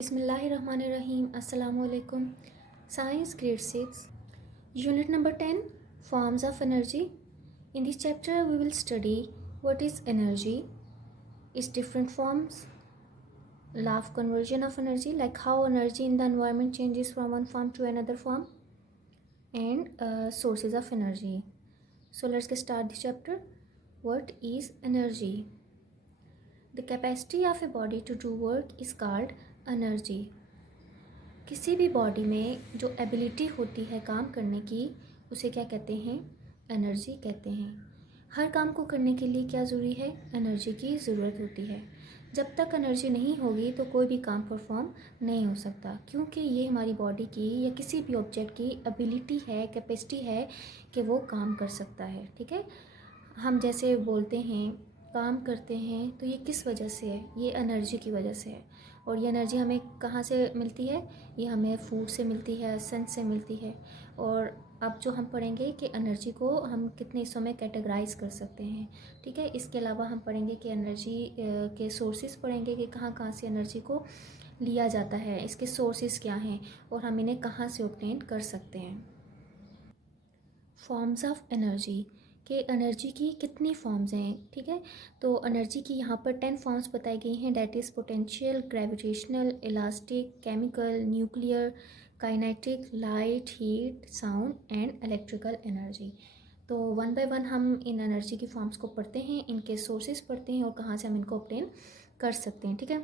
बिस्मिल्लाहिर्रहमानिर्रहीम। अस्सलामुअलैकुम। Science grade 6 unit number 10 forms of energy. In this chapter we will study what is energy, its different forms, law of conversion of energy, like how energy in the environment changes from one form to another form, and sources of energy. So let's get start the chapter. What is energy? The capacity of a body to do work is called energy. किसी भी body में जो ability होती है काम करने की, उसे क्या कहते हैं? एनर्जी कहते हैं। हर काम को करने के लिए क्या ज़रूरी है? एनर्जी की ज़रूरत होती है। जब तक एनर्जी नहीं होगी तो कोई भी काम परफॉर्म नहीं हो सकता, क्योंकि ये हमारी बॉडी की या किसी भी ऑब्जेक्ट की एबिलिटी है, कैपेसिटी है कि वो काम कर सकता है। ठीक है, हम जैसे बोलते हैं, काम करते हैं, तो ये किस वजह से है? ये एनर्जी की वजह से है। और ये एनर्जी हमें कहाँ से मिलती है? ये हमें फूड से मिलती है, सन से मिलती है। और अब जो हम पढ़ेंगे कि एनर्जी को हम कितने हिस्सों में कैटेगराइज कर सकते हैं। ठीक है, इसके अलावा हम पढ़ेंगे कि एनर्जी के सोर्सेज पढ़ेंगे कि कहाँ कहाँ से एनर्जी को लिया जाता है, इसके सोर्सेज क्या हैं और हम इन्हें कहाँ से ऑब्टेन कर सकते हैं। फॉर्म्स ऑफ एनर्जी कि एनर्जी की कितनी फॉर्म्स हैं। ठीक है, तो एनर्जी की यहाँ पर 10 फॉर्म्स बताई गई हैं, that is potential, gravitational, elastic, chemical, nuclear, kinetic, light, heat, sound and electrical energy. तो वन बाय वन हम इन एनर्जी की फॉर्म्स को पढ़ते हैं, इनके सोर्सेज पढ़ते हैं और कहाँ से हम इनको ऑब्टेन कर सकते हैं। ठीक है,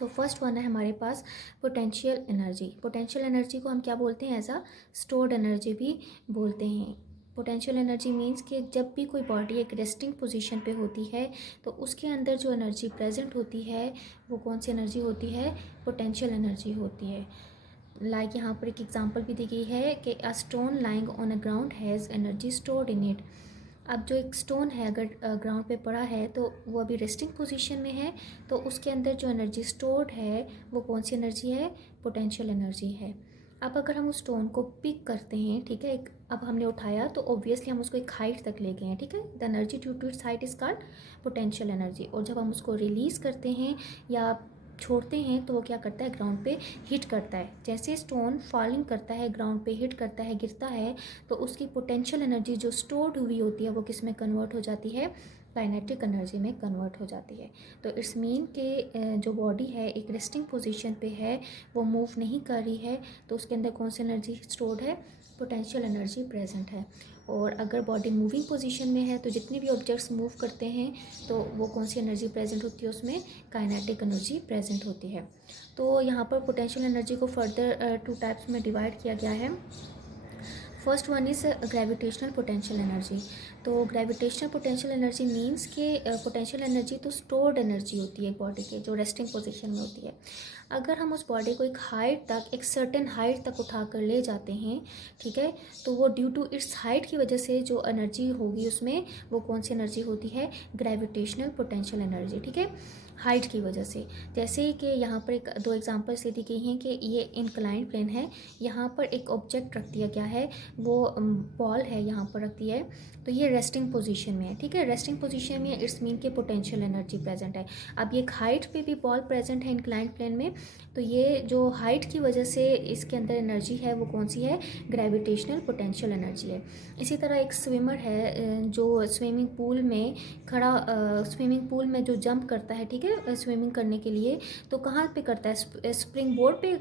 तो फर्स्ट वन है हमारे पास पोटेंशियल एनर्जी। पोटेंशियल एनर्जी को हम क्या बोलते हैं? एज अ स्टोर्ड एनर्जी भी बोलते हैं। पोटेंशियल एनर्जी मीन्स कि जब भी कोई बॉडी एक रेस्टिंग पोजीशन पे होती है तो उसके अंदर जो एनर्जी प्रेजेंट होती है वो कौन सी एनर्जी होती है? पोटेंशियल एनर्जी होती है। लाइक यहाँ पर एक एग्जांपल भी दी गई है कि a stone lying on a ground has energy stored in it. अब जो एक स्टोन है अगर ग्राउंड पे पड़ा है तो वो अभी रेस्टिंग पोजीशन में है, तो उसके अंदर जो एनर्जी स्टोर्ड है वो कौन सी एनर्जी है? पोटेंशियल एनर्जी है। अब अगर हम उस स्टोन को पिक करते हैं, ठीक है, एक अब हमने उठाया तो ऑब्वियसली हम उसको एक हाइट तक ले गए हैं। ठीक है, the energy due to its height is called potential energy. और जब हम उसको रिलीज़ करते हैं या छोड़ते हैं तो वो क्या करता है? ग्राउंड पे हिट करता है। जैसे स्टोन फॉलिंग करता है, ग्राउंड पे हिट करता है, गिरता है, तो उसकी पोटेंशियल एनर्जी जो स्टोर्ड हुई होती है वो किस में कन्वर्ट हो जाती है? काइनेटिक एनर्जी में कन्वर्ट हो जाती है। तो इट्स मीन के जो बॉडी है एक रेस्टिंग पोजीशन पे है, वो मूव नहीं कर रही है, तो उसके अंदर कौन सी एनर्जी स्टोर्ड है? पोटेंशियल एनर्जी प्रेजेंट है। और अगर बॉडी मूविंग पोजीशन में है तो जितने भी ऑब्जेक्ट्स मूव करते हैं तो वो कौन सी एनर्जी प्रेजेंट होती है? उसमें काइनेटिक एनर्जी प्रेजेंट होती है। तो यहाँ पर पोटेंशियल एनर्जी को फर्दर 2 टाइप्स में डिवाइड किया गया है। First one is gravitational potential energy. तो ग्रेविटेशनल पोटेंशियल एनर्जी मीन्स कि पोटेंशियल एनर्जी तो स्टोर्ड एनर्जी होती है बॉडी के, जो रेस्टिंग पोजीशन में होती है। अगर हम उस बॉडी को एक हाइट तक, एक सर्टेन हाइट तक उठा कर ले जाते हैं, ठीक है, तो वो ड्यू टू इट्स हाइट की वजह से जो एनर्जी होगी उसमें वो कौन सी एनर्जी होती है? Gravitational potential energy. ठीक है, हाइट की वजह से। जैसे कि यहाँ पर एक 2 एग्जांपल्स दी गई हैं कि ये इंक्लाइंड प्लेन है, यहाँ पर एक ऑब्जेक्ट रख दिया गया है, वो बॉल है यहाँ पर रख दिया है, तो ये रेस्टिंग पोजीशन में है। ठीक है, रेस्टिंग पोजीशन में इट्स मीन के पोटेंशियल एनर्जी प्रेजेंट है। अब ये एक हाइट पे भी बॉल प्रेजेंट है इंक्लाइंड प्लेन में, तो ये जो हाइट की वजह से इसके अंदर एनर्जी है वो कौन सी है? ग्रेविटेशनल पोटेंशियल एनर्जी है। इसी तरह एक स्विमर है जो स्विमिंग पूल में खड़ा, स्विमिंग पूल में जो जंप करता है, ठीक है, स्विमिंग करने के लिए, तो कहाँ पे करता है? स्प्रिंग बोर्ड पे,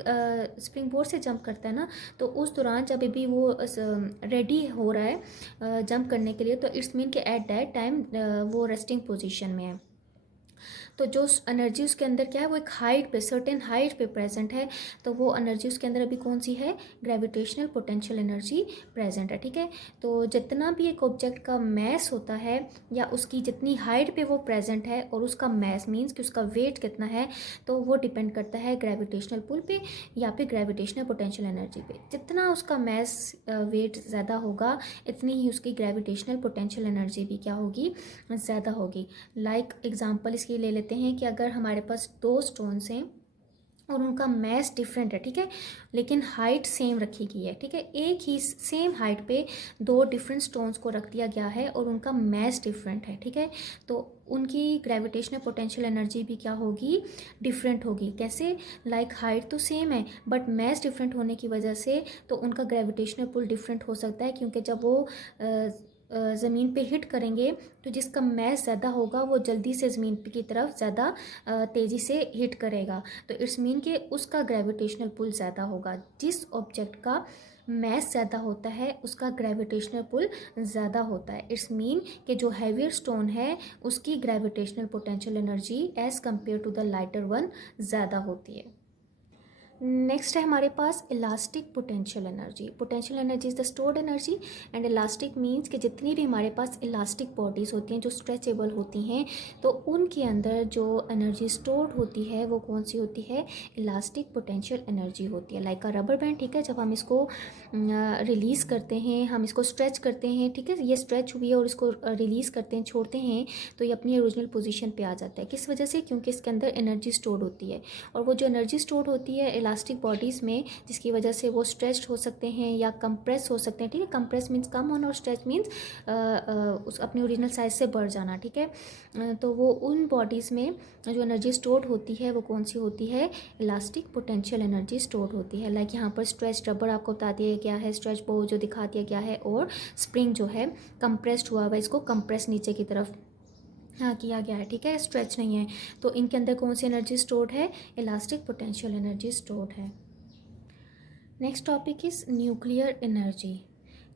स्प्रिंग बोर्ड से जंप करता है ना। तो उस दौरान जब भी वो रेडी हो रहा है जंप करने के लिए, तो इट्स मीन कि एट दैट टाइम वो रेस्टिंग पोजीशन में है। तो जो एनर्जी उसके अंदर क्या है? वो एक हाइट पे, सर्टेन हाइट पे प्रेजेंट है, तो वो एनर्जी उसके अंदर अभी कौन सी है? ग्रेविटेशनल पोटेंशियल एनर्जी प्रेजेंट है। ठीक है, तो जितना भी एक ऑब्जेक्ट का मैस होता है या उसकी जितनी हाइट पे वो प्रेजेंट है और उसका मैस मीन्स कि उसका वेट कितना है, तो वो डिपेंड करता है ग्रेविटेशनल पुल पे या फिर ग्रेविटेशनल पोटेंशियल एनर्जी पे। जितना उसका मैस वेट ज़्यादा होगा, इतनी ही उसकी ग्रेविटेशनल पोटेंशियल एनर्जी भी क्या होगी? ज़्यादा होगी। लाइक एग्जांपल इसकी ले लेते हैं कि अगर हमारे पास 2 स्टोन्स हैं, और उनका मैस डिफरेंट है, ठीक है, लेकिन हाइट सेम रखी गई है, ठीक है। एक ही सेम हाइट पे दो डिफरेंट स्टोन्स को रख दिया गया है और उनका मैस डिफरेंट है, ठीक है। तो उनकी ग्रेविटेशनल पोटेंशियल एनर्जी भी क्या होगी, डिफरेंट होगी। कैसे, लाइक हाइट तो सेम है बट मैस डिफरेंट होने की वजह से तो उनका ग्रेविटेशनल पुल डिफरेंट हो सकता है, क्योंकि जब वो ज़मीन पे हिट करेंगे तो जिसका मैस ज़्यादा होगा वो जल्दी से ज़मीन की तरफ ज़्यादा तेज़ी से हिट करेगा। तो इट्स मीन कि उसका ग्रेविटेशनल पुल ज़्यादा होगा। जिस ऑब्जेक्ट का मैस ज़्यादा होता है उसका ग्रेविटेशनल पुल ज़्यादा होता है। इट्स मीन कि जो हैवियर स्टोन है उसकी gravitational potential energy as compare to the lighter one ज़्यादा होती है। नेक्स्ट है हमारे पास elastic potential energy. Potential energy is the stored energy and elastic means कि जितनी भी हमारे पास इलास्टिक बॉडीज़ होती हैं जो स्ट्रेचेबल होती हैं, तो उनके अंदर जो एनर्जी स्टोर्ड होती है वो कौन सी होती है, इलास्टिक पोटेंशियल एनर्जी होती है। लाइक अ रबर बैंड, ठीक है, जब हम इसको रिलीज़ करते हैं, हम इसको स्ट्रेच करते हैं, ठीक है, ये स्ट्रेच हुई है और इसको रिलीज़ करते हैं, छोड़ते हैं, तो ये अपनी ओरिजिनल पोजीशन पे आ जाता है। किस वजह से, क्योंकि इसके अंदर एनर्जी स्टोर्ड होती है। और वो जो एनर्जी स्टोर्ड होती है इलास्टिक बॉडीज़ में, जिसकी वजह से वो स्ट्रेच्ड हो सकते हैं या कंप्रेस हो सकते हैं, ठीक है। कंप्रेस मीन्स कम होना और स्ट्रेच मीन्स उस अपने ओरिजिनल साइज से बढ़ जाना, ठीक है। तो वो उन बॉडीज़ में जो एनर्जी स्टोर्ड होती है वो कौन सी होती है, इलास्टिक पोटेंशियल एनर्जी स्टोर्ड होती है। लाइक यहाँ पर स्ट्रेच रबर आपको बता दिया गया है, स्ट्रेच बो जो दिखा दिया गया है, और स्प्रिंग जो है कंप्रेस्ड हुआ हुआ, इसको कंप्रेस नीचे की तरफ हाँ किया गया है, ठीक है, स्ट्रेच नहीं है। तो इनके अंदर कौन सी एनर्जी स्टोर्ड है, इलास्टिक पोटेंशियल एनर्जी स्टोर्ड है। Next topic is nuclear energy.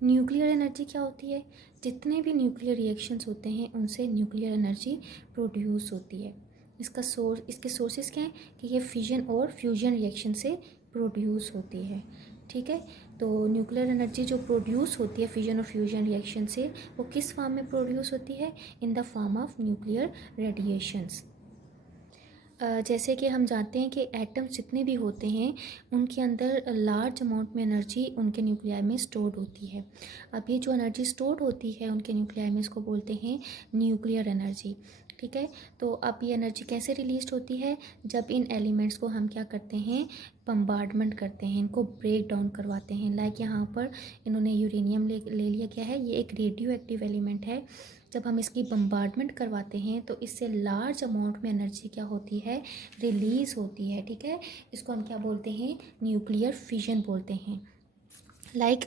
Nuclear energy क्या होती है, जितने भी न्यूक्लियर रिएक्शंस होते हैं उनसे न्यूक्लियर एनर्जी प्रोड्यूस होती है। इसके सोर्सेज क्या हैं कि ये फिजन और फ्यूजन रिएक्शन से प्रोड्यूस होती है, ठीक है। तो न्यूक्लियर एनर्जी जो प्रोड्यूस होती है फिजन और फ्यूजन रिएक्शन से, वो किस फॉर्म में प्रोड्यूस होती है, in the form of nuclear radiations. जैसे कि हम जानते हैं कि एटम्स जितने भी होते हैं उनके अंदर लार्ज अमाउंट में एनर्जी उनके न्यूक्लियाई में स्टोर्ड होती है। अब ये जो एनर्जी स्टोर्ड होती है उनके न्यूक्लियाई में, इसको बोलते हैं न्यूक्लियर एनर्जी, ठीक है। तो अब ये एनर्जी कैसे रिलीज होती है, जब इन एलिमेंट्स को हम क्या करते हैं, बम्बार्डमेंट करते हैं, इनको ब्रेक डाउन करवाते हैं। लाइक यहाँ पर इन्होंने यूरेनियम ले लिया गया है, ये एक रेडियो एक्टिव एलिमेंट है। जब हम इसकी बम्बार्डमेंट करवाते हैं तो इससे लार्ज अमाउंट में एनर्जी क्या होती है, रिलीज़ होती है, ठीक है। इसको हम क्या बोलते हैं, न्यूक्लियर फिजन बोलते हैं। लाइक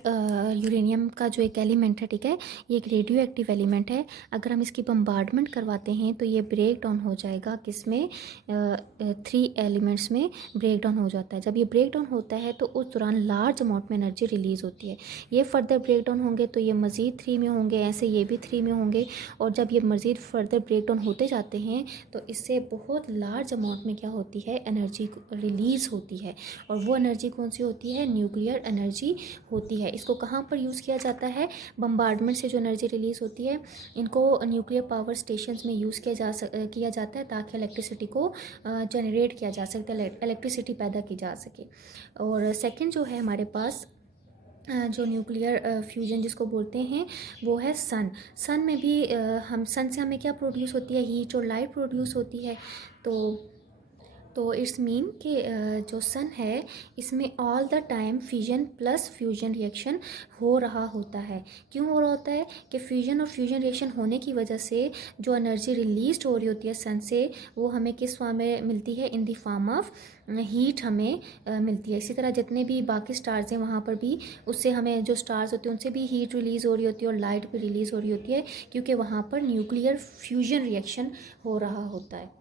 यूरेनियम का जो एक एलिमेंट है, ठीक है, ये एक रेडियो एक्टिव एलिमेंट है। अगर हम इसकी बम्बार्डमेंट करवाते हैं तो ये ब्रेक डाउन हो जाएगा, किसमें, 3 एलिमेंट्स में ब्रेक डाउन हो जाता है। जब ये ब्रेक डाउन होता है तो उस दौरान लार्ज अमाउंट में एनर्जी रिलीज़ होती है। ये फर्दर ब्रेक डाउन होंगे तो ये मज़ीद 3 में होंगे, ऐसे ये भी 3 में होंगे। और जब ये मज़ीद फर्दर ब्रेक डाउन होते जाते हैं तो इससे बहुत लार्ज अमाउंट में क्या होती है, एनर्जी रिलीज़ होती है। और वो एनर्जी कौन सी होती है, न्यूक्लियर एनर्जी होती है। इसको कहाँ पर यूज़ किया जाता है, बम्बार्डमेंट से जो एनर्जी रिलीज़ होती है इनको न्यूक्लियर पावर स्टेशंस में यूज़ किया जाता है, ताकि इलेक्ट्रिसिटी को जनरेट किया जा सकता है, इलेक्ट्रिसिटी पैदा की जा सके। और सेकंड जो है हमारे पास जो न्यूक्लियर फ्यूजन जिसको बोलते हैं वो है सन। सन में भी हम सन से हमें क्या प्रोड्यूस होती है, हीट और लाइट प्रोड्यूस होती है। तो इट्स मीन कि जो सन है इसमें all the time fission plus fusion reaction हो रहा होता है। क्यों हो रहा होता है कि फ्यूजन और फ्यूजन रिएक्शन होने की वजह से जो एनर्जी रिलीज हो रही होती है सन से, वो हमें किस फॉर्म में मिलती है, in the form of heat हमें मिलती है। इसी तरह जितने भी बाकी स्टार्स हैं वहाँ पर भी उससे हमें, जो स्टार्स होते हैं उनसे भी हीट रिलीज़ हो रही होती है और लाइट भी रिलीज़ हो रही होती है, क्योंकि वहाँ पर न्यूक्लियर फ्यूजन रिएक्शन हो रहा होता है।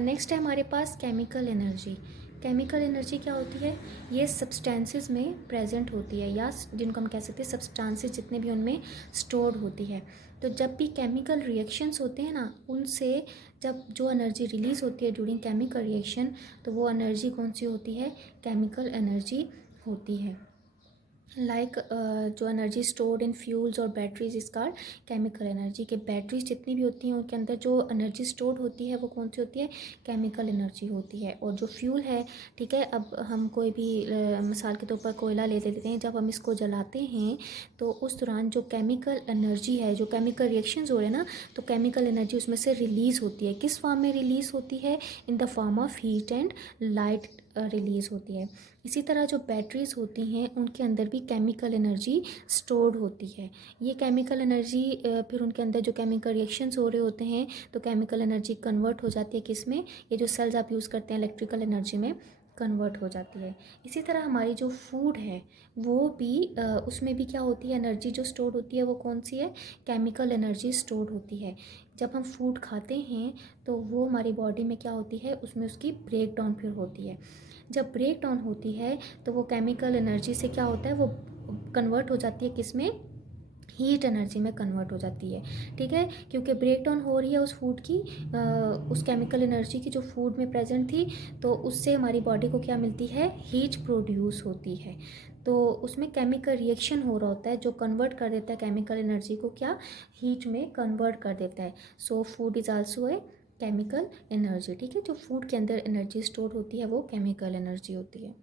नेक्स्ट है हमारे पास केमिकल एनर्जी। केमिकल एनर्जी क्या होती है, ये सब्सटेंसेस में प्रेजेंट होती है, या जिनको हम कह सकते हैं सब्सटेंसेस जितने भी उनमें स्टोर्ड होती है। तो जब भी केमिकल रिएक्शंस होते हैं ना, उनसे जब जो एनर्जी रिलीज़ होती है ड्यूरिंग केमिकल रिएक्शन, तो वो एनर्जी कौन सी होती है, केमिकल एनर्जी होती है। लाइक जो एनर्जी स्टोर्ड इन फ्यूल्स और batteries is called chemical energy. के बैटरीज जितनी भी होती हैं उनके अंदर जो एनर्जी स्टोर्ड होती है वो कौन सी होती है, केमिकल एनर्जी होती है। और जो फ्यूल है, ठीक है, अब हम कोई भी मिसाल के तौर पर कोयला ले लेते हैं, जब हम इसको जलाते हैं तो उस दौरान जो केमिकल एनर्जी है, जो केमिकल रिएक्शंस हो रहे हैं ना, तो केमिकल एनर्जी उसमें से रिलीज़ होती है। किस फॉर्म में रिलीज़ होती है, in the form of heat and light release होती है। इसी तरह जो बैटरीज़ होती हैं उनके अंदर भी केमिकल एनर्जी स्टोर्ड होती है। ये केमिकल एनर्जी फिर उनके अंदर जो केमिकल रिएक्शंस हो रहे होते हैं तो केमिकल एनर्जी कन्वर्ट हो जाती है किस में, ये जो सेल्स आप यूज़ करते हैं इलेक्ट्रिकल एनर्जी में कन्वर्ट हो जाती है। इसी तरह हमारी जो फूड है वो भी उसमें भी क्या होती है, एनर्जी जो स्टोर होती है वो कौन सी है, केमिकल एनर्जी स्टोर होती है। जब हम फूड खाते हैं तो वो हमारी बॉडी में क्या होती है, उसमें उसकी ब्रेक डाउन फिर होती है। जब ब्रेक डाउन होती है तो वो केमिकल एनर्जी से क्या होता है, वो कन्वर्ट हो जाती है किस में, हीट एनर्जी में कन्वर्ट हो जाती है। ठीक है, क्योंकि ब्रेक डाउन हो रही है उस फूड की, उस केमिकल एनर्जी की जो फूड में प्रेजेंट थी, तो उससे हमारी बॉडी को क्या मिलती है, हीट प्रोड्यूस होती है। तो उसमें केमिकल रिएक्शन हो रहा होता है जो कन्वर्ट कर देता है केमिकल एनर्जी को क्या, हीट में कन्वर्ट कर देता है। So food is also a chemical energy. ठीक है, जो फूड के अंदर एनर्जी स्टोर होती है वो केमिकल एनर्जी होती है।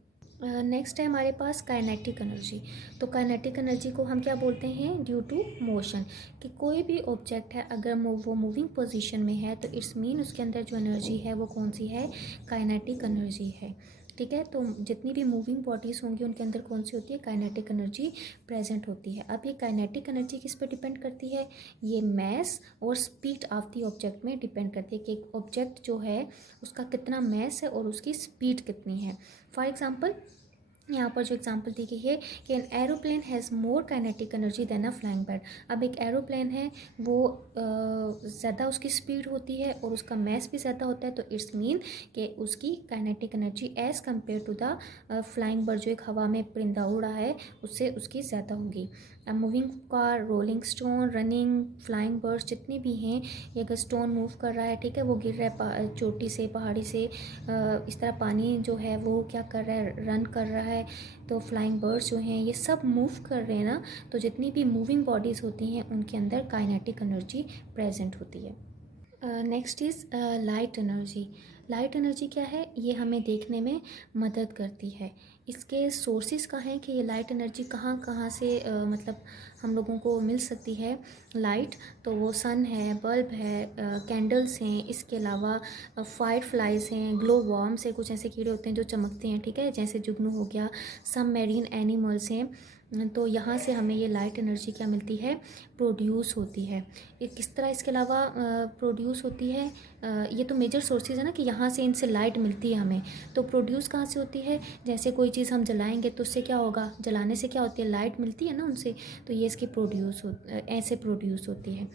नेक्स्ट है हमारे पास काइनेटिक एनर्जी। तो काइनेटिक एनर्जी को हम क्या बोलते हैं, ड्यू टू मोशन। कि कोई भी ऑब्जेक्ट है अगर वो मूविंग पोजीशन में है तो इट्स मीन उसके अंदर जो एनर्जी है वो कौन सी है, काइनेटिक एनर्जी है। ठीक है, तो जितनी भी मूविंग बॉडीज़ होंगी उनके अंदर कौन सी होती है, काइनेटिक एनर्जी प्रेजेंट होती है। अब ये काइनेटिक एनर्जी किस पर डिपेंड करती है, ये मैस और स्पीड ऑफ दी ऑब्जेक्ट में डिपेंड करती है कि एक ऑब्जेक्ट जो है उसका कितना मैस है और उसकी स्पीड कितनी है। फॉर एग्जाम्पल यहाँ पर जो एग्जांपल दी गई है कि an aeroplane has more kinetic energy than a flying bird. अब एक एरोप्लेन है वो ज़्यादा उसकी स्पीड होती है और उसका मैस भी ज़्यादा होता है, तो इट्स मीन कि उसकी kinetic energy as compare to the flying bird, जो एक हवा में परिंदा उड़ रहा है उससे उसकी ज़्यादा होगी। अब moving car, rolling stone, running, flying birds जितनी भी हैं, ये अगर स्टोन मूव कर रहा है, ठीक है, वो गिर रहा है चोटी से, पहाड़ी से, इस तरह पानी जो है वो क्या कर रहा है, रन कर रहा है, तो फ्लाइंग बर्ड्स जो हैं ये सब मूव कर रहे हैं ना, तो जितनी भी मूविंग बॉडीज़ होती हैं उनके अंदर काइनेटिक एनर्जी प्रेजेंट होती है। Next is light energy. Light energy क्या है, ये हमें देखने में मदद करती है। इसके सोर्सेज कहाँ हैं कि ये लाइट एनर्जी कहाँ कहाँ से मतलब हम लोगों को मिल सकती है लाइट, तो वो सन है, बल्ब है, कैंडल्स हैं, इसके अलावा फायर फ्लाइज हैं, ग्लो वॉर्म्स है, कुछ ऐसे कीड़े होते हैं जो चमकते हैं, ठीक है, जैसे जुगनू हो गया, सम मैरीन एनिमल्स हैं। तो यहाँ से हमें ये लाइट एनर्जी क्या मिलती है, प्रोड्यूस होती है। ये किस तरह इसके अलावा प्रोड्यूस होती है, ये तो मेजर सोर्सेज है ना कि यहाँ से इनसे लाइट मिलती है हमें। तो प्रोड्यूस कहाँ से होती है, जैसे कोई चीज़ हम जलाएंगे तो उससे क्या होगा, जलाने से क्या होती है, लाइट मिलती है ना उनसे, तो ये इसकी ऐसे प्रोड्यूस होती है।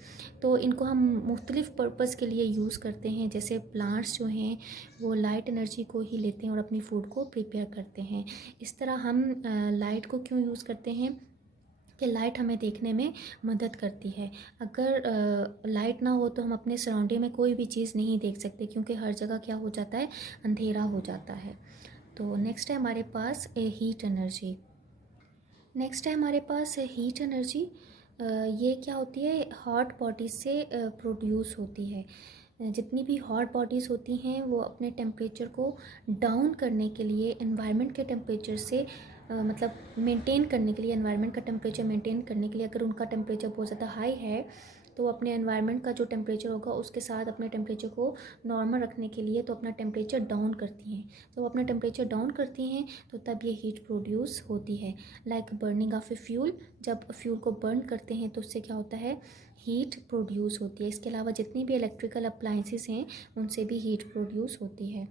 तो इनको हम मुख्तलिफ़ पर्पज़ के लिए यूज़ करते हैं, जैसे प्लांट्स जो हैं वो लाइट एनर्जी को ही लेते हैं और अपनी फूड को प्रिपेयर करते हैं। इस तरह हम लाइट को क्यों यूज़ करते हैं कि लाइट हमें देखने में मदद करती है। अगर लाइट ना हो तो हम अपने सराउंडिंग में कोई भी चीज़ नहीं देख सकते, क्योंकि हर जगह क्या हो जाता है, अंधेरा हो जाता है। तो नेक्स्ट है हमारे पास हीट एनर्जी। नेक्स्ट है हमारे पास हीट एनर्जी। ये क्या होती है, हॉट बॉडीज से प्रोड्यूस होती है। जितनी भी हॉट बॉडीज़ होती हैं वो अपने टेम्परेचर को डाउन करने के लिए एनवायरनमेंट के टेम्परेचर से मतलब मेंटेन करने के लिए, एनवायरनमेंट का टेम्परेचर मेंटेन करने के लिए, अगर उनका टेम्परेचर बहुत ज़्यादा हाई है तो वो अपने एनवायरनमेंट का जो टेम्परेचर होगा उसके साथ अपने टेम्परेचर को नॉर्मल रखने के लिए तो अपना टेम्परेचर डाउन करती हैं। जब वो अपना टेम्परेचर डाउन करती हैं तो तब ये हीट प्रोड्यूस होती है। Like burning of a fuel, जब फ्यूल को बर्न करते हैं तो उससे क्या होता है, हीट प्रोड्यूस होती है। इसके अलावा जितनी भी इलेक्ट्रिकल अप्लाइंसेस हैं उनसे भी हीट प्रोड्यूस होती है।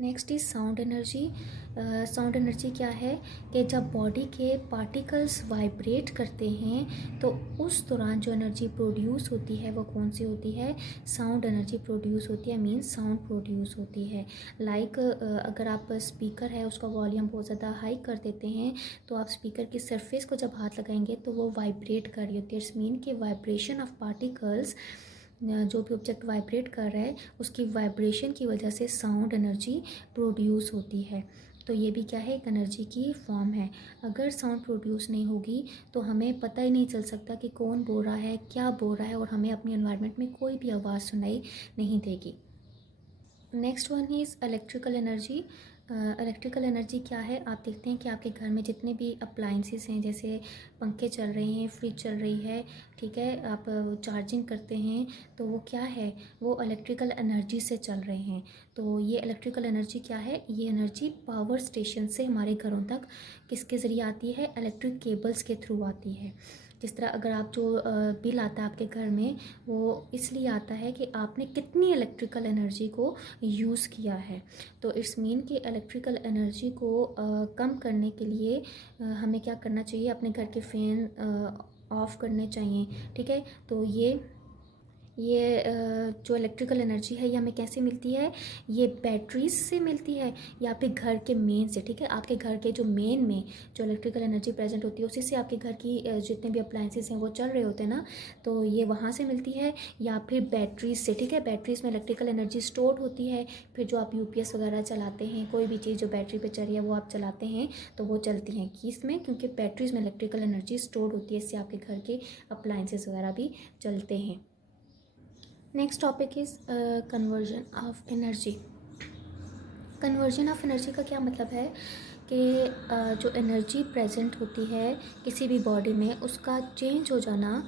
Next is sound energy. Sound energy क्या है कि जब बॉडी के पार्टिकल्स वाइब्रेट करते हैं तो उस दौरान जो एनर्जी प्रोड्यूस होती है वो कौन सी होती है, साउंड एनर्जी प्रोड्यूस होती है, मीन्स साउंड प्रोड्यूस होती है। लाइक अगर आप स्पीकर है उसका वॉल्यूम बहुत ज़्यादा हाई कर देते हैं तो आप स्पीकर की सरफेस को जब हाथ लगाएंगे तो वो वाइब्रेट कर रही होती है। इट्स मीन कि वाइब्रेशन ऑफ पार्टिकल्स, जो भी ऑब्जेक्ट वाइब्रेट कर रहा है उसकी वाइब्रेशन की वजह से साउंड एनर्जी प्रोड्यूस होती है। तो ये भी क्या है, एक एनर्जी की फॉर्म है। अगर साउंड प्रोड्यूस नहीं होगी तो हमें पता ही नहीं चल सकता कि कौन बोल रहा है, क्या बोल रहा है, और हमें अपनी एनवायरनमेंट में कोई भी आवाज़ सुनाई नहीं देगी। Next one is electrical energy. Electrical energy क्या है, आप देखते हैं कि आपके घर में जितने भी अप्लाइंसेस हैं, जैसे पंखे चल रहे हैं, फ्रिज चल रही है, ठीक है, आप चार्जिंग करते हैं, तो वो क्या है, वो इलेक्ट्रिकल एनर्जी से चल रहे हैं। तो ये इलेक्ट्रिकल एनर्जी क्या है, ये एनर्जी पावर स्टेशन से हमारे घरों तक किसके ज़रिए आती है, इलेक्ट्रिक केबल्स के थ्रू आती है। जिस तरह अगर आप जो बिल आता है आपके घर में, वो इसलिए आता है कि आपने कितनी इलेक्ट्रिकल एनर्जी को यूज़ किया है। तो इट्स मीन कि इलेक्ट्रिकल एनर्जी को कम करने के लिए हमें क्या करना चाहिए, अपने घर के फ़ैन ऑफ़ करने चाहिए, ठीक है। तो ये जो इलेक्ट्रिकल एनर्जी है ये हमें कैसे मिलती है, ये बैटरीज से मिलती है या फिर घर के मेन से, ठीक है। आपके घर के जो मेन में जो इलेक्ट्रिकल एनर्जी प्रेजेंट होती है उसी से आपके घर की जितने भी अप्लाइंसेस हैं वो चल रहे होते हैं ना, तो ये वहाँ से मिलती है, या फिर बैटरीज से, ठीक है। बैटरीज में इलेक्ट्रिकल एनर्जी स्टोर होती है, फिर जो आप यूपीएस वगैरह चलाते हैं, कोई भी चीज़ जो बैटरी पे चल रही है वो आप चलाते हैं तो वो चलती हैं किसमें, क्योंकि बैटरीज में इलेक्ट्रिकल एनर्जी स्टोर होती है, इससे आपके घर के अप्लाइंसेस वगैरह भी चलते हैं। Next topic is conversion of energy. Conversion of energy का क्या मतलब है कि जो एनर्जी प्रेजेंट होती है किसी भी बॉडी में, उसका चेंज हो जाना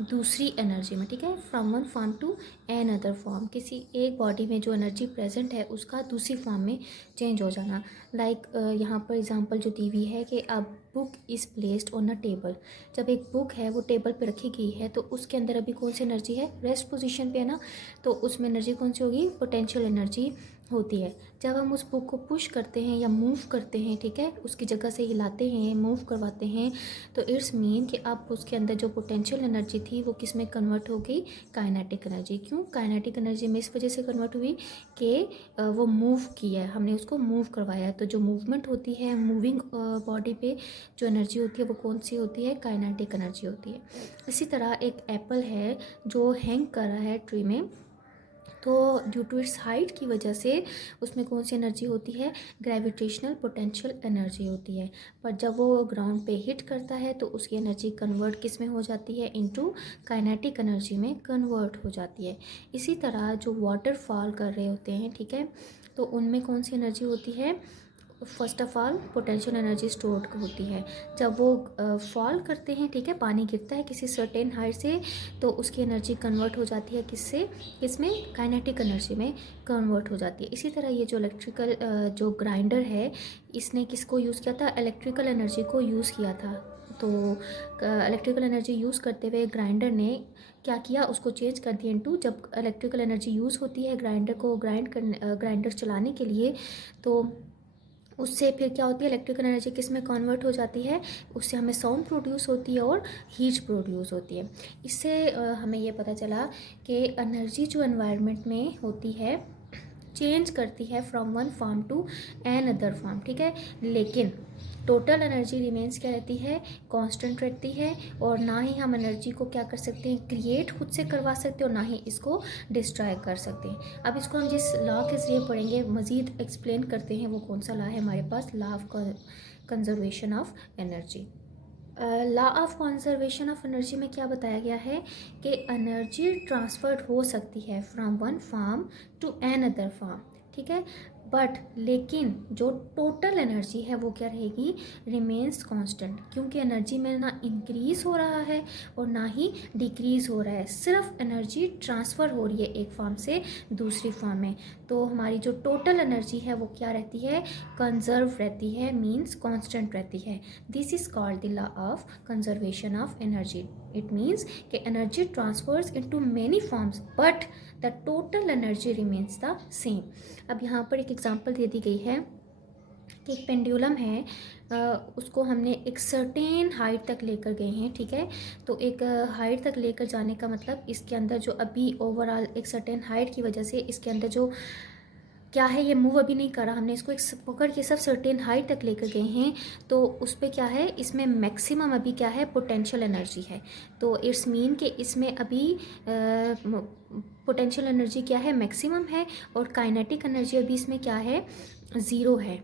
दूसरी एनर्जी में, ठीक है, from one form to another form. किसी एक बॉडी में जो एनर्जी प्रेजेंट है उसका दूसरी फॉर्म में चेंज हो जाना। लाइक यहाँ पर एग्जांपल जो दी हुई है कि a book is placed on a table. जब एक बुक है वो टेबल पे रखी गई है तो उसके अंदर अभी कौन सी एनर्जी है, रेस्ट पोजीशन पे है ना, तो उसमें एनर्जी कौन सी होगी, पोटेंशियल एनर्जी होती है। जब हम उस बुक को पुश करते हैं या मूव करते हैं, ठीक है, उसकी जगह से हिलाते हैं, मूव करवाते हैं, तो इट्स मीन कि अब उसके अंदर जो पोटेंशियल एनर्जी थी वो किस में कन्वर्ट हो गई, काइनेटिक एनर्जी। क्यों काइनेटिक एनर्जी में, इस वजह से कन्वर्ट हुई कि वो मूव किया है, हमने उसको मूव करवाया। तो जो मूवमेंट होती है, मूविंग बॉडी पे जो एनर्जी होती है वो कौन सी होती है, काइनेटिक एनर्जी होती है। इसी तरह एक एप्पल है जो हैंग कर रहा है ट्री में, तो ड्यू टू इट्स हाइट की वजह से उसमें कौन सी एनर्जी होती है, ग्रेविटेशनल पोटेंशियल एनर्जी होती है। पर जब वो ग्राउंड पे हिट करता है तो उसकी एनर्जी कन्वर्ट किस में हो जाती है, इनटू काइनेटिक एनर्जी में कन्वर्ट हो जाती है। इसी तरह जो वाटर फॉल कर रहे होते हैं, ठीक है, तो उनमें कौन सी एनर्जी होती है, first of all potential energy store होती है। जब वो फॉल करते हैं, ठीक है, पानी गिरता है किसी सर्टेन हाइट से, तो उसकी एनर्जी कन्वर्ट हो जाती है किससे, किसमें, काइनेटिक एनर्जी में कन्वर्ट हो जाती है। इसी तरह ये जो इलेक्ट्रिकल जो ग्राइंडर है, इसने किसको यूज़ किया था, इलेक्ट्रिकल एनर्जी को यूज़ किया था। तो इलेक्ट्रिकल एनर्जी यूज़ करते हुए ग्राइंडर ने क्या किया, उसको चेंज कर दिया इनटू, जब इलेक्ट्रिकल एनर्जी यूज़ होती है ग्राइंडर को ग्राइंडर चलाने के लिए, तो उससे फिर क्या होती है, इलेक्ट्रिकल एनर्जी किस में कन्वर्ट हो जाती है, उससे हमें साउंड प्रोड्यूस होती है और हीट प्रोड्यूस होती है। इससे हमें ये पता चला कि एनर्जी जो एनवायरनमेंट में होती है चेंज करती है from one form to another form, ठीक है, लेकिन टोटल एनर्जी रिमेंस क्या रहती है, कांस्टेंट रहती है। और ना ही हम एनर्जी को क्या कर सकते हैं, क्रिएट खुद से करवा सकते हैं, और ना ही इसको डिस्ट्रॉय कर सकते हैं। अब इसको हम जिस लॉ के ज़रिए पढ़ेंगे, मज़ीद एक्सप्लेन करते हैं, वो कौन सा लॉ है हमारे पास, law of conservation of energy. Law of conservation of energy में क्या बताया गया है कि एनर्जी ट्रांसफर्ड हो सकती है from one form to another form, ठीक है, बट लेकिन जो टोटल एनर्जी है वो क्या रहेगी, रिमेन्स कांस्टेंट, क्योंकि एनर्जी में ना इंक्रीज हो रहा है और ना ही डिक्रीज हो रहा है, सिर्फ एनर्जी ट्रांसफ़र हो रही है एक फॉर्म से दूसरी फॉर्म में। तो हमारी जो टोटल एनर्जी है वो क्या रहती है, कंजर्व रहती है, मीन्स कांस्टेंट रहती है। This is called the law of conservation of energy. It means कि energy transfers into many forms but the total energy remains the same. अब यहाँ पर एक एग्जांपल दे दी गई है कि एक पेंडुलम है, उसको हमने एक सर्टेन हाइट तक लेकर गए हैं, ठीक है, तो एक हाइट तक लेकर जाने का मतलब इसके अंदर जो अभी ओवरऑल एक सर्टेन हाइट की वजह से इसके अंदर जो क्या है, ये मूव अभी नहीं करा, हमने इसको एक पकड़ के सब सर्टेन हाइट तक लेकर गए हैं, तो उस पर क्या है, इसमें मैक्सिमम अभी क्या है, पोटेंशियल एनर्जी है। तो इट्स मीन कि इसमें अभी पोटेंशियल एनर्जी क्या है, मैक्सिमम है, और काइनेटिक एनर्जी अभी इसमें क्या है, ज़ीरो है।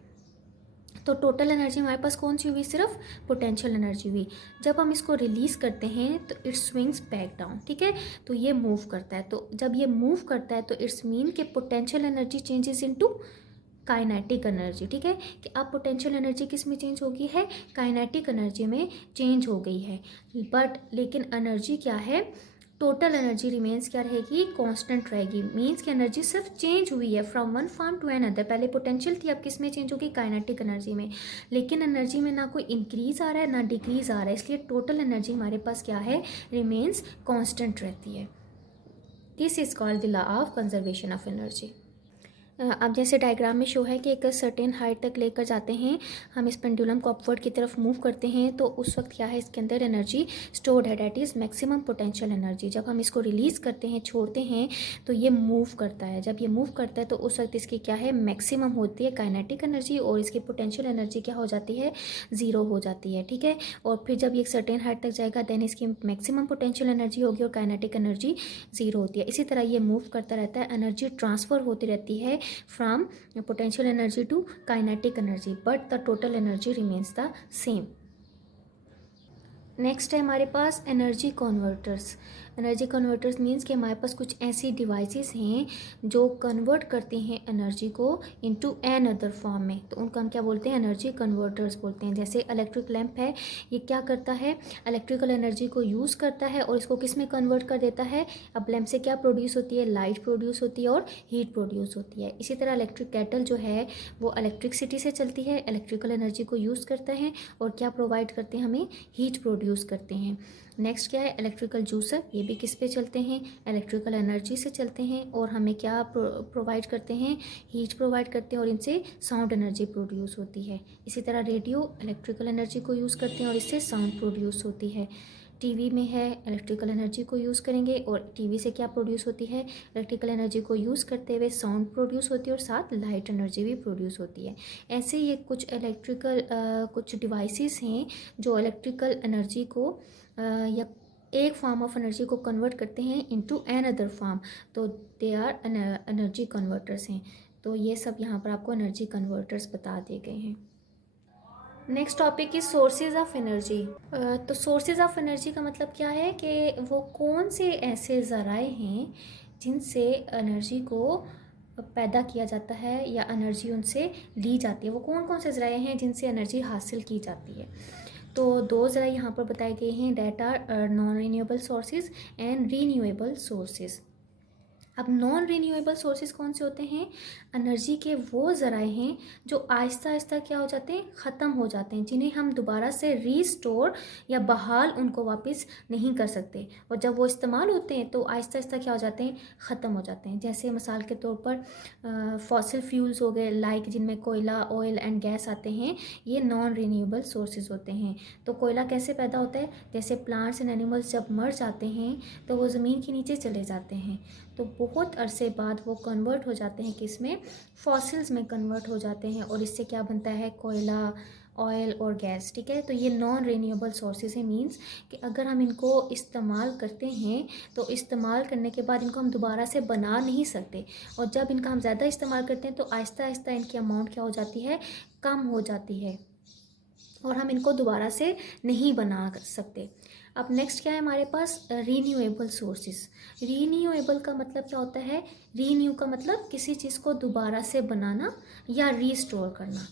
तो टोटल एनर्जी हमारे पास कौन सी हुई, सिर्फ पोटेंशियल एनर्जी हुई। जब हम इसको रिलीज़ करते हैं तो इट स्विंग्स बैक डाउन, ठीक है, तो ये मूव करता है। तो जब ये मूव करता है तो इट्स मीन कि potential energy changes into kinetic energy, ठीक है, कि अब पोटेंशियल एनर्जी किस में चेंज होगी है, काइनेटिक एनर्जी में चेंज हो गई है। बट लेकिन एनर्जी क्या है, टोटल एनर्जी रिमेन्स क्या रहेगी, कांस्टेंट रहेगी। मींस कि एनर्जी सिर्फ चेंज हुई है from one form to another. पहले पोटेंशियल थी, अब किस में चेंज होगी, काइनेटिक एनर्जी में। लेकिन एनर्जी में ना कोई इंक्रीज आ रहा है ना डिक्रीज आ रहा है, इसलिए टोटल एनर्जी हमारे पास क्या है, रिमेन्स कांस्टेंट रहती है। This is called the law of conservation of energy. अब जैसे डायग्राम में शो है कि एक सर्टेन हाइट तक लेकर जाते हैं हम, इस पेंडुलम को अपवर्ड की तरफ मूव करते हैं, तो उस वक्त क्या है, इसके अंदर एनर्जी स्टोर्ड है, that is maximum potential energy. जब हम इसको रिलीज़ करते हैं, छोड़ते हैं, तो ये मूव करता है। जब ये मूव करता है तो उस वक्त इसकी क्या है, मैक्सिमम होती है काइनेटिक एनर्जी, और इसकी पोटेंशियल एनर्जी क्या हो जाती है, ज़ीरो हो जाती है, ठीक है। और फिर जब ये एक सर्टेन हाइट तक जाएगा देन इसकी मैक्सिमम पोटेंशियल एनर्जी होगी और काइनेटिक एनर्जी ज़ीरो होती है। इसी तरह ये मूव करता रहता है, एनर्जी ट्रांसफ़र होती रहती है from potential energy to kinetic energy, but the total energy remains the same. Next है हमारे पास energy converters. Energy converters means कि हमारे पास कुछ ऐसी डिवाइसेस हैं जो कन्वर्ट करती हैं एनर्जी को इनटू एन अदर फॉर्म में, तो उनका हम क्या बोलते हैं, एनर्जी कन्वर्टर्स बोलते हैं। जैसे इलेक्ट्रिक लैंप है, ये क्या करता है, इलेक्ट्रिकल एनर्जी को यूज़ करता है और इसको किस में कन्वर्ट कर देता है। अब लैंप से क्या प्रोड्यूस होती है, लाइट प्रोड्यूस होती है और हीट प्रोड्यूस होती है। इसी तरह इलेक्ट्रिक केटल जो है वो इलेक्ट्रिसिटी से चलती है, इलेक्ट्रिकल एनर्जी को यूज़ करता है और क्या प्रोवाइड करते हैं, हमें हीट प्रोड्यूस करते हैं। नेक्स्ट क्या है, इलेक्ट्रिकल जूसर, ये भी किस पे चलते हैं, इलेक्ट्रिकल एनर्जी से चलते हैं और हमें क्या प्रोवाइड करते हैं, हीट प्रोवाइड करते हैं और इनसे साउंड एनर्जी प्रोड्यूस होती है। इसी तरह रेडियो इलेक्ट्रिकल एनर्जी को यूज़ करते हैं और इससे साउंड प्रोड्यूस होती है। टीवी में है, इलेक्ट्रिकल एनर्जी को यूज़ करेंगे और टीवी से क्या प्रोड्यूस होती है, इलेक्ट्रिकल एनर्जी को यूज़ करते हुए साउंड प्रोड्यूस होती है और साथ लाइट एनर्जी भी प्रोड्यूस होती है। ऐसे ये कुछ इलेक्ट्रिकल कुछ डिवाइसेस हैं जो इलेक्ट्रिकल एनर्जी को या एक फॉर्म ऑफ एनर्जी को कन्वर्ट करते हैं इनटू एन अदर फॉर्म, तो दे आर एनर्जी कन्वर्टर्स हैं। तो ये सब यहाँ पर आपको एनर्जी कन्वर्टर्स बता दिए गए हैं। Next topic is sources of energy. तो सोर्सेज ऑफ एनर्जी का मतलब क्या है कि वो कौन से ऐसे ज़राए हैं जिनसे एनर्जी को पैदा किया जाता है या एनर्जी उनसे ली जाती है। वो कौन कौन से ज़राए हैं जिनसे एनर्जी हासिल की जाती है। तो दो ज़राए यहाँ पर बताए गए हैं, that are non renewable sources and renewable sources. अब नॉन रीन्यूएबल सोर्सेज कौन से होते हैं, एनर्जी के वो ज़राए हैं जो आहिस्ता आहिस्ता क्या हो जाते हैं, ख़त्म हो जाते हैं, जिन्हें हम दोबारा से रीस्टोर या बहाल उनको वापस नहीं कर सकते, और जब वो इस्तेमाल होते हैं तो आहिस्ता आहिस्ता क्या हो जाते हैं, ख़त्म हो जाते हैं। जैसे मिसाल के तौर पर फॉसिल फ्यूल्स हो गए, लाइक जिनमें कोयला, ऑयल एंड गैस आते हैं, ये नॉन रीन्यूएबल सोर्सेज होते हैं। तो कोयला कैसे पैदा होता है, जैसे प्लांट्स एंड एनिमल्स जब मर जाते हैं तो वो ज़मीन के नीचे चले जाते हैं, तो बहुत अरसे बाद वो कन्वर्ट हो जाते हैं किस में, फॉसिल्स में कन्वर्ट हो जाते हैं, और इससे क्या बनता है, कोयला, ऑयल और गैस, ठीक है। तो ये नॉन रीन्यूएबल सोर्सेज है, मींस कि अगर हम इनको इस्तेमाल करते हैं तो इस्तेमाल करने के बाद इनको हम दोबारा से बना नहीं सकते, और जब इनका हम ज़्यादा इस्तेमाल करते हैं तो आहिस्ता आहिस्ता इनकी अमाउंट क्या हो जाती है, कम हो जाती है, और हम इनको दोबारा से नहीं बना सकते। अब नेक्स्ट क्या है हमारे पास, रीन्यूएबल सोर्सेज। रीन्यूएबल का मतलब क्या होता है, रीन्यू का मतलब किसी चीज़ को दोबारा से बनाना या रीस्टोर करना,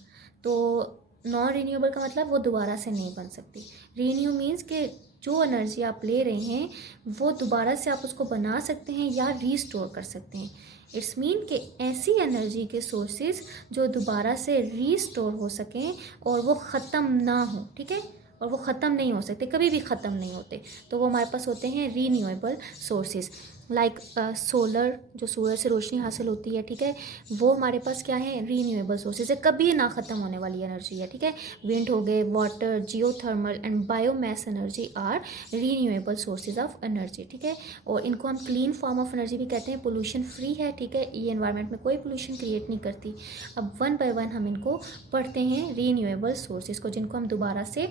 तो नॉन रीन्यूएबल का मतलब वो दोबारा से नहीं बन सकती। रीन्यू मीन्स कि जो एनर्जी आप ले रहे हैं वो दोबारा से आप उसको बना सकते हैं या रीस्टोर कर सकते हैं। इट्स मीन कि ऐसी एनर्जी के सोर्सेज जो दोबारा से रीस्टोर हो सकें और वो ख़त्म ना हो, ठीक है, और वो ख़त्म नहीं हो सकते, कभी भी ख़त्म नहीं होते, तो वो हमारे पास होते हैं रीन्यूएबल सोर्सेज। लाइक सोलर, जो सूरज से रोशनी हासिल होती है, ठीक है, वो हमारे पास क्या है, रीन्यूएबल सोर्सेज है, कभी ना ख़त्म होने वाली एनर्जी है, ठीक है। विंड हो गए, water, geothermal and biomass energy are renewable sources of energy, ठीक है। और इनको हम क्लीन फॉर्म ऑफ एनर्जी भी कहते हैं, पोल्यूशन फ्री है, ठीक है, ये एनवायरनमेंट में कोई पोल्यूशन क्रिएट नहीं करती। अब वन बाय वन हम इनको पढ़ते हैं, रीन्यूएबल सोर्सेज को, जिनको हम दोबारा से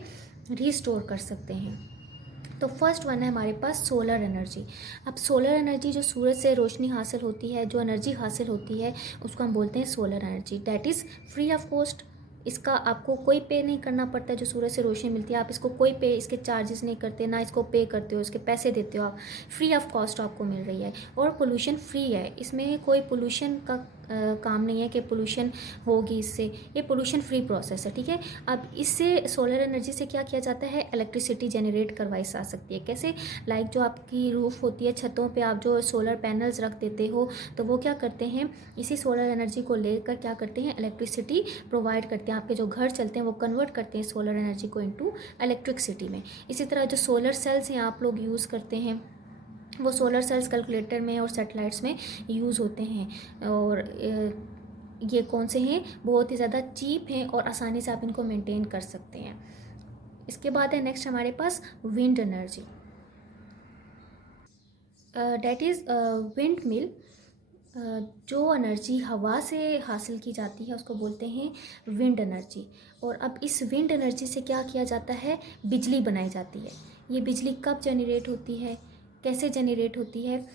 रीस्टोर कर सकते हैं। तो फर्स्ट वन है हमारे पास सोलर एनर्जी। अब सोलर एनर्जी जो सूरज से रोशनी हासिल होती है, जो एनर्जी हासिल होती है, उसको हम बोलते हैं solar energy, that is free of cost. इसका आपको कोई पे नहीं करना पड़ता है, जो सूरज से रोशनी मिलती है आप इसको कोई पे, इसके चार्जेस नहीं करते, ना इसको पे करते हो, इसके पैसे देते हो आप, फ्री ऑफ कॉस्ट आपको मिल रही है, और पोल्यूशन फ्री है, इसमें कोई पोल्यूशन का काम नहीं है कि पोल्यूशन होगी इससे, ये पोल्यूशन फ्री प्रोसेस है, ठीक है। अब इससे सोलर एनर्जी से क्या किया जाता है, इलेक्ट्रिसिटी जनरेट करवाई जा सकती है। कैसे, लाइक जो आपकी रूफ़ होती है, छतों पे आप जो सोलर पैनल्स रख देते हो, तो वो क्या करते हैं, इसी सोलर एनर्जी को लेकर क्या करते हैं, इलेक्ट्रिसिटी प्रोवाइड करते हैं। आपके जो घर चलते हैं वो कन्वर्ट करते हैं सोलर एनर्जी को इनटू इलेक्ट्रिसिटी में। इसी तरह जो सोलर सेल्स हैं आप लोग यूज़ करते हैं, वो सोलर सेल्स कैलकुलेटर में और सैटेलाइट्स में यूज़ होते हैं। और ये कौन से हैं, बहुत ही ज़्यादा चीप हैं और आसानी से आप इनको मेंटेन कर सकते हैं। इसके बाद है नेक्स्ट हमारे पास wind energy, that is windmill. जो एनर्जी हवा से हासिल की जाती है उसको बोलते हैं विंड एनर्जी। और अब इस विंड एनर्जी से क्या किया जाता है, बिजली बनाई जाती है। ये बिजली कब जनरेट होती है, कैसे जनरेट होती है,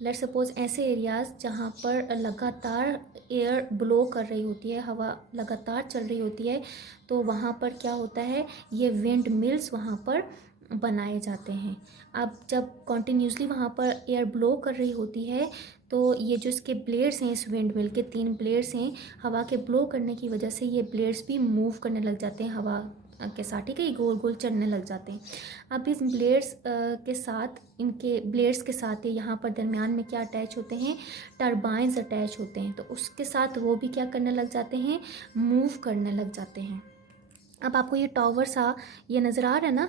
लेट्स सपोज ऐसे एरियाज़ जहाँ पर लगातार एयर ब्लो कर रही होती है, हवा लगातार चल रही होती है, तो वहाँ पर क्या होता है, ये विंड मिल्स वहाँ पर बनाए जाते हैं। अब जब कॉन्टीन्यूसली वहाँ पर एयर ब्लो कर रही होती है, तो ये जो इसके ब्लेड्स हैं, इस विंड मिल के 3 ब्लेड्स हैं, हवा के ब्लो करने की वजह से ये ब्लेड्स भी मूव करने लग जाते हैं हवा के साथ, ठीक है, गोल गोल चलने लग जाते हैं। अब इस ब्लेड्स के साथ, इनके ब्लेड्स के साथ यहाँ पर दरमियान में क्या अटैच होते हैं, टरबाइंस अटैच होते हैं, तो उसके साथ वो भी क्या करने लग जाते हैं, मूव करने लग जाते हैं। अब आपको ये टावर सा ये नज़र आ रहा है ना,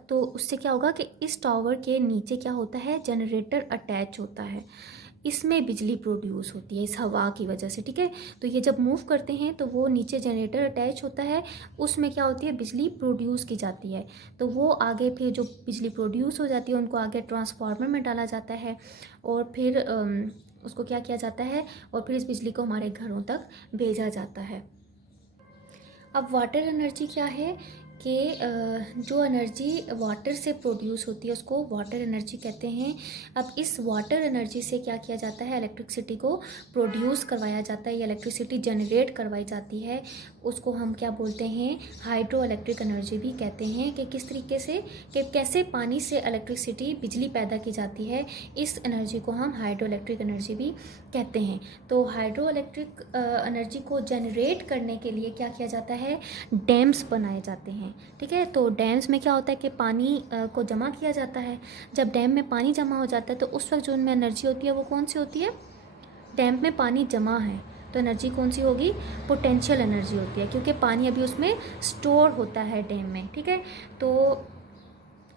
तो उससे क्या होगा कि इस टावर के नीचे क्या होता है, जनरेटर अटैच होता है, इसमें बिजली प्रोड्यूस होती है इस हवा की वजह से, ठीक है। तो ये जब मूव करते हैं तो वो नीचे जनरेटर अटैच होता है, उसमें क्या होती है, बिजली प्रोड्यूस की जाती है। तो वो आगे फिर जो बिजली प्रोड्यूस हो जाती है उनको आगे ट्रांसफार्मर में डाला जाता है, और फिर उसको क्या किया जाता है, और फिर इस बिजली को हमारे घरों तक भेजा जाता है। अब वाटर एनर्जी क्या है कि जो एनर्जी वाटर से प्रोड्यूस होती है उसको वाटर एनर्जी कहते हैं। अब इस वाटर एनर्जी से क्या किया जाता है, इलेक्ट्रिसिटी को प्रोड्यूस करवाया जाता है, या इलेक्ट्रिसिटी जनरेट करवाई जाती है। उसको हम क्या बोलते हैं, हाइड्रो इलेक्ट्रिक एनर्जी भी कहते हैं। कि किस तरीके से, कि कैसे पानी से इलेक्ट्रिसिटी बिजली पैदा की जाती है, इस एनर्जी को हम हाइड्रो इलेक्ट्रिक एनर्जी भी कहते हैं। तो हाइड्रो इलेक्ट्रिक एनर्जी को जनरेट करने के लिए क्या किया जाता है, डैम्स बनाए जाते हैं, ठीक है। तो डैम्स में क्या होता है कि पानी को जमा किया जाता है। जब डैम में पानी जमा हो जाता है तो उस वक्त जो उनमें एनर्जी होती है वो कौन सी होती है, डैम में पानी जमा है तो एनर्जी कौन सी होगी, पोटेंशियल एनर्जी होती है, क्योंकि पानी अभी उसमें स्टोर होता है डैम में, ठीक है। तो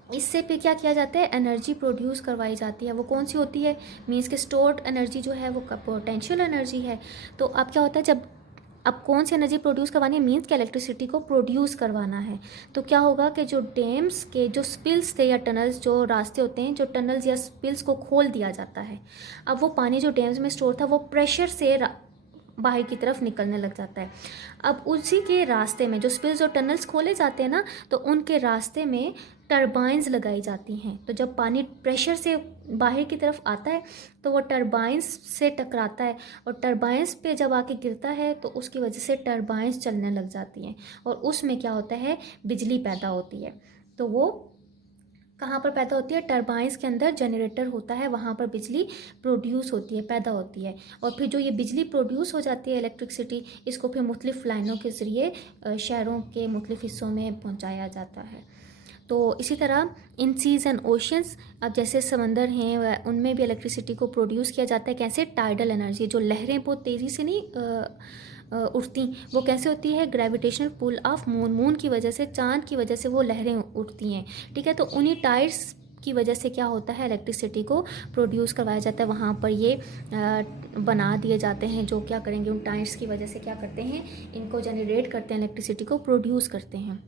इससे फिर क्या किया जाता है, एनर्जी प्रोड्यूस करवाई जाती है, वो कौन सी होती है, मीन्स के स्टोर्ड एनर्जी जो है वो पोटेंशियल एनर्जी है। तो अब क्या होता है, जब अब कौन सी एनर्जी प्रोड्यूस करवानी है, मीन्स कि इलेक्ट्रिसिटी को प्रोड्यूस करवाना है, तो क्या होगा कि जो डैम्स के जो स्पिल्स थे या टनल्स, जो रास्ते होते हैं, जो टनल्स या स्पिल्स को खोल दिया जाता है। अब वो पानी जो डैम्स में स्टोर था वो प्रेशर से बाहर की तरफ निकलने लग जाता है। अब उसी के रास्ते में जो स्पिल्स और टनल्स खोले जाते हैं ना, तो उनके रास्ते में टरबाइंस लगाई जाती हैं। तो जब पानी प्रेशर से बाहर की तरफ आता है तो वो टरबाइंस से टकराता है, और टरबाइंस पे जब आके गिरता है तो उसकी वजह से टरबाइंस चलने लग जाती हैं, और उसमें क्या होता है, बिजली पैदा होती है। तो वो कहाँ पर पैदा होती है, टरबाइंस के अंदर जनरेटर होता है, वहाँ पर बिजली प्रोड्यूस होती है, पैदा होती है। और फिर जो ये बिजली प्रोड्यूस हो जाती है इलेक्ट्रिसिटी, इसको फिर मुख्तलिफ लाइनों के ज़रिए शहरों के मुख्तलिफ हिस्सों में पहुँचाया जाता है। तो इसी तरह इन सीज़ एंड ओशंस, अब जैसे समंदर हैं उनमें भी इलेक्ट्रिसिटी को प्रोड्यूस किया जाता है। कैसे, टाइडल एनर्जी, जो लहरें बहुत तेज़ी से नहीं उठती, वो कैसे होती है, gravitational pull of moon, moon की वजह से, चांद की वजह से वो लहरें उठती हैं, ठीक है। तो उन्हीं टाइड्स की वजह से क्या होता है, इलेक्ट्रिसिटी को प्रोड्यूस करवाया जाता है। वहाँ पर ये बना दिए जाते हैं, जो क्या करेंगे, उन टाइड्स की वजह से क्या करते हैं, इनको जनरेट करते हैं, इलेक्ट्रिसिटी को प्रोड्यूस करते हैं।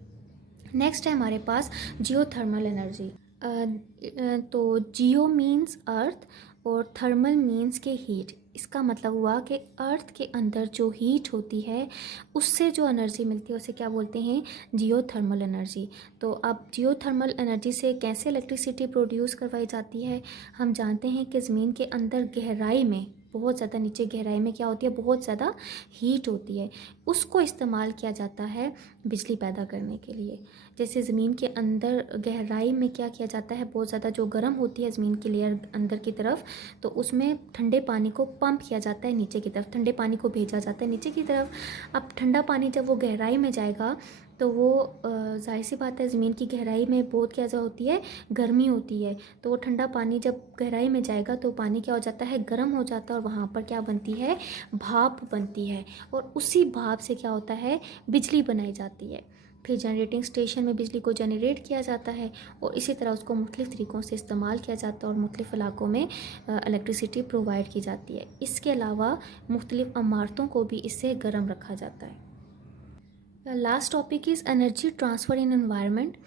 नेक्स्ट है हमारे पास जियोथर्मल एनर्जी। तो जियो मीन्स अर्थ और थर्मल मीन्स के हीट। इसका मतलब हुआ कि अर्थ के अंदर जो हीट होती है उससे जो एनर्जी मिलती है उसे क्या बोलते हैं, जियोथर्मल एनर्जी। तो अब जियोथर्मल एनर्जी से कैसे इलेक्ट्रिसिटी प्रोड्यूस करवाई जाती है, हम जानते हैं कि ज़मीन के अंदर गहराई में बहुत ज़्यादा नीचे गहराई में क्या होती है, बहुत ज़्यादा हीट होती है, उसको इस्तेमाल किया जाता है बिजली पैदा करने के लिए। जैसे ज़मीन के अंदर गहराई में क्या किया जाता है, बहुत ज़्यादा जो गर्म होती है ज़मीन की लेयर अंदर की तरफ, तो उसमें ठंडे पानी को पंप किया जाता है नीचे की तरफ, ठंडे पानी को भेजा जाता है नीचे की तरफ। अब ठंडा पानी जब वो गहराई में जाएगा तो वो जाहिर सी बात है ज़मीन की गहराई में बहुत क्या होती है, गर्मी होती है। तो वो ठंडा पानी जब गहराई में जाएगा तो पानी क्या हो जाता है, गर्म हो जाता है, और वहाँ पर क्या बनती है, भाप बनती है, और उसी भाप से क्या होता है, बिजली बनाई जाती है। फिर जनरेटिंग स्टेशन में बिजली को जनरेट किया जाता है, और इसी तरह उसको मुख्तलिफ़ तरीक़ों से इस्तेमाल किया जाता है और मुख्तलिफ़ इलाकों में इलेक्ट्रिसिटी प्रोवाइड की जाती है। इसके अलावा मुख्तलिफ़ इमारतों को भी इससे गर्म रखा जाता है। Last topic is energy transfer in environment,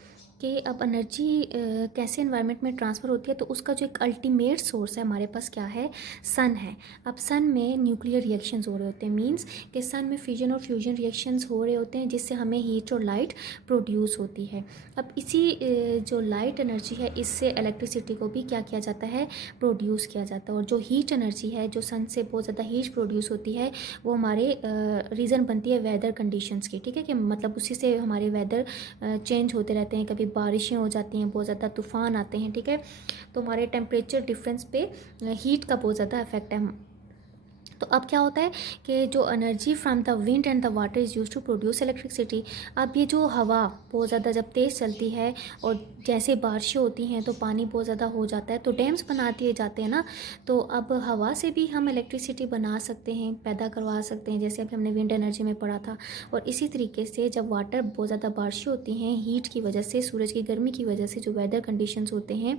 कि अब एनर्जी कैसे एनवायरनमेंट में ट्रांसफ़र होती है। तो उसका जो एक अल्टीमेट सोर्स है हमारे पास क्या है, सन है। अब सन में न्यूक्लियर रिएक्शंस हो रहे होते हैं, मींस कि सन में फ्यूजन और फ्यूजन रिएक्शंस हो रहे होते हैं, जिससे हमें हीट और लाइट प्रोड्यूस होती है। अब इसी जो लाइट एनर्जी है, इससे इलेक्ट्रिसिटी को भी क्या किया जाता है, प्रोड्यूस किया जाता है। और जो हीट एनर्जी है, जो सन से बहुत ज़्यादा हीट प्रोड्यूस होती है, वो हमारे रीज़न बनती है वेदर कंडीशंस की, ठीक है, कि मतलब उसी से हमारे वेदर चेंज होते रहते हैं, कभी बारिशें हो जाती हैं, बहुत ज़्यादा तूफ़ान आते हैं, ठीक है। तो हमारे टेम्परेचर डिफरेंस पे हीट का बहुत ज़्यादा इफेक्ट है। तो अब क्या होता है कि जो energy from the wind and the water is use to produce electricity. अब ये जो हवा बहुत ज़्यादा जब तेज़ चलती है और जैसे बारिशें होती हैं तो पानी बहुत ज़्यादा हो जाता है, तो डैम्स बना दिए जाते हैं ना। तो अब हवा से भी हम इलेक्ट्रिसिटी बना सकते हैं, पैदा करवा सकते हैं, जैसे अभी हमने विंड एनर्जी में पढ़ा था। और इसी तरीके से जब वाटर बहुत ज़्यादा बारिशें होती हैं, हीट की वजह से, सूरज की गर्मी की वजह से जो वेदर कंडीशंस होते हैं,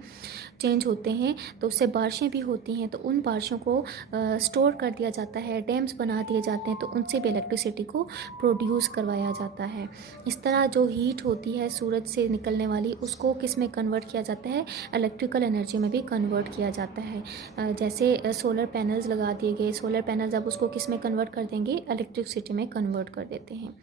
चेंज होते हैं, तो उससे बारिशें भी होती हैं। तो उन बारिशों को स्टोर कर दिया जाता है, डैम्स बना दिए जाते हैं, तो उनसे भी इलेक्ट्रिसिटी को प्रोड्यूस करवाया जाता है। इस तरह जो हीट होती है सूरज से निकलने वाली, उसको किस में कन्वर्ट किया जाता है, इलेक्ट्रिकल एनर्जी में भी कन्वर्ट किया जाता है। जैसे सोलर पैनल्स लगा दिए गए, सोलर पैनल्स अब उसको किस में कन्वर्ट कर देंगे, इलेक्ट्रिसिटी में कन्वर्ट कर देते हैं।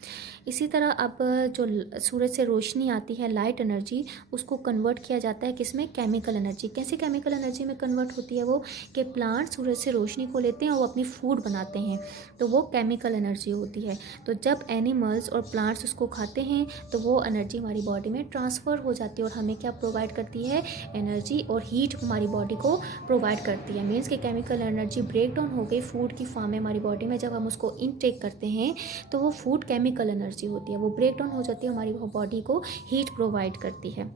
इसी तरह अब जो सूरज से रोशनी आती है, लाइट एनर्जी, उसको कन्वर्ट किया जाता है किस में, केमिकल एनर्जी। कैसे केमिकल एनर्जी में कन्वर्ट होती है वो, कि प्लांट सूरज से रोशनी को लेते हैं और वो अपनी फूड बनाते हैं, तो वो केमिकल एनर्जी होती है। तो जब एनिमल्स और प्लांट्स उसको खाते हैं तो वो एनर्जी हमारी बॉडी में ट्रांसफ़र हो जाती है, और हमें क्या प्रोवाइड करती है, एनर्जी और हीट हमारी बॉडी को प्रोवाइड करती है। मीन्स कि केमिकल एनर्जी ब्रेक डाउन हो गई फूड की फॉर्म में हमारी बॉडी में, जब हम उसको इनटेक करते हैं तो वो फूड केमिकल एनर्जी होती है, वो ब्रेक डाउन हो जाती है, हमारी बॉडी को हीट प्रोवाइड करती है।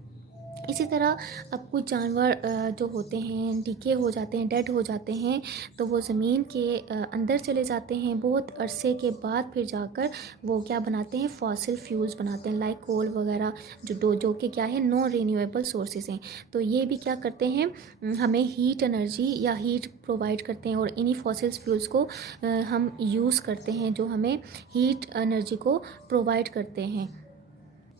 इसी तरह अब कुछ जानवर जो होते हैं डीके हो जाते हैं, डेड हो जाते हैं, तो वो ज़मीन के अंदर चले जाते हैं, बहुत अरसे के बाद फिर जाकर वो क्या बनाते हैं, फॉसिल फ्यूल्स बनाते हैं, लाइक कोल वगैरह, जो कि क्या है, नॉन रिन्यूएबल सोर्सेज हैं। तो ये भी क्या करते हैं, हमें हीट एनर्जी या हीट प्रोवाइड करते हैं, और इन्हीं फॉसिल फ्यूल्स को हम यूज़ करते हैं, जो हमें हीट एनर्जी को प्रोवाइड करते हैं।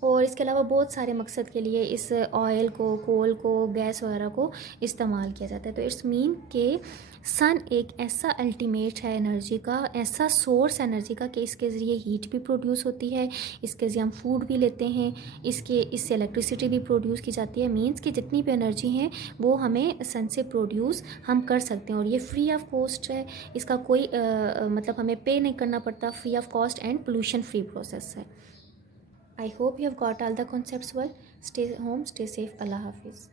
और इसके अलावा बहुत सारे मकसद के लिए इस ऑयल को, कोल को, गैस वगैरह को इस्तेमाल किया जाता है। तो इट्स मीन के सन एक ऐसा अल्टीमेट है एनर्जी का, ऐसा सोर्स एनर्जी का, कि इसके ज़रिए हीट भी प्रोड्यूस होती है, इसके ज़रिए हम फूड भी लेते हैं, इससे इलेक्ट्रिसिटी भी प्रोड्यूस की जाती है। मीन्स कि जितनी भी एनर्जी है वो हमें सन से प्रोड्यूस हम कर सकते हैं, और ये फ्री ऑफ कॉस्ट है, इसका कोई मतलब हमें पे नहीं करना पड़ता, free of cost and pollution free process है। I hope you have got all the concepts well. Stay home, stay safe. Allah Hafiz.